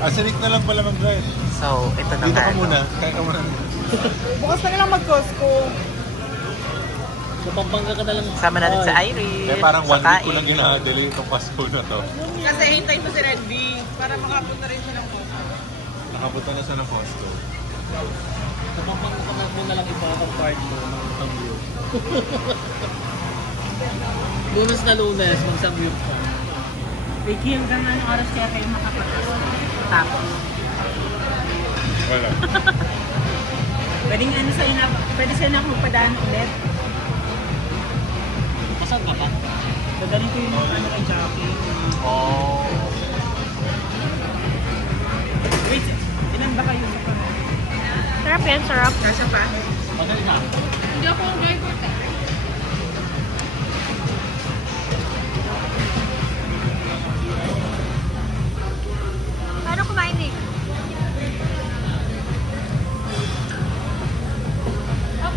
Acidic na lang pala mag-drive. So, ito na Dito nga. ka muna. Kaya ka muna. Bukas na lang mag-Costco. Sa Pampanga ka na lang. Sama natin sa Ay. Iris. Kaya parang sa 1 week ko kain. lang ginadali itong Pasko na to. Kasi hintay mo si Red B para makapunta rin siya ng Costco. Nakapunta na siya ng Costco. Sa Pampanga ka na lang ipapang part mo ng Samgyup. Lunes na Lunes, mag-Samgyup ka. Vicky, hanggang anong oras kaya kayo makapagkasko? Tapos. Wala. Pwedeng ano sa ina, pwede siya na magpadaan ulit. Saan ka ba? Dadalhin ko yung ano kay Jackie. Oh. Wait, ilan ba kayo sa pag? Sarap yan, sarap. Kasya pa? Pasal na. Hindi ako ang driver ka. Paano kumain eh?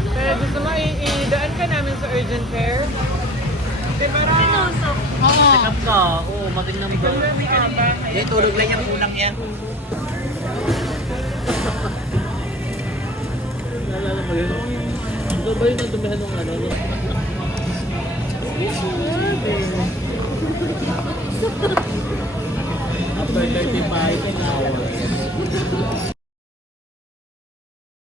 Pero gusto mo idaan ka namin sa urgent care? Kasi parang... Pinusok. Check up ka. Oo, matignan ba? May ano ba? Hindi, tulog lang yung ulang yan. Naalala mo yun? Ito ba yung nadumihan ng ano?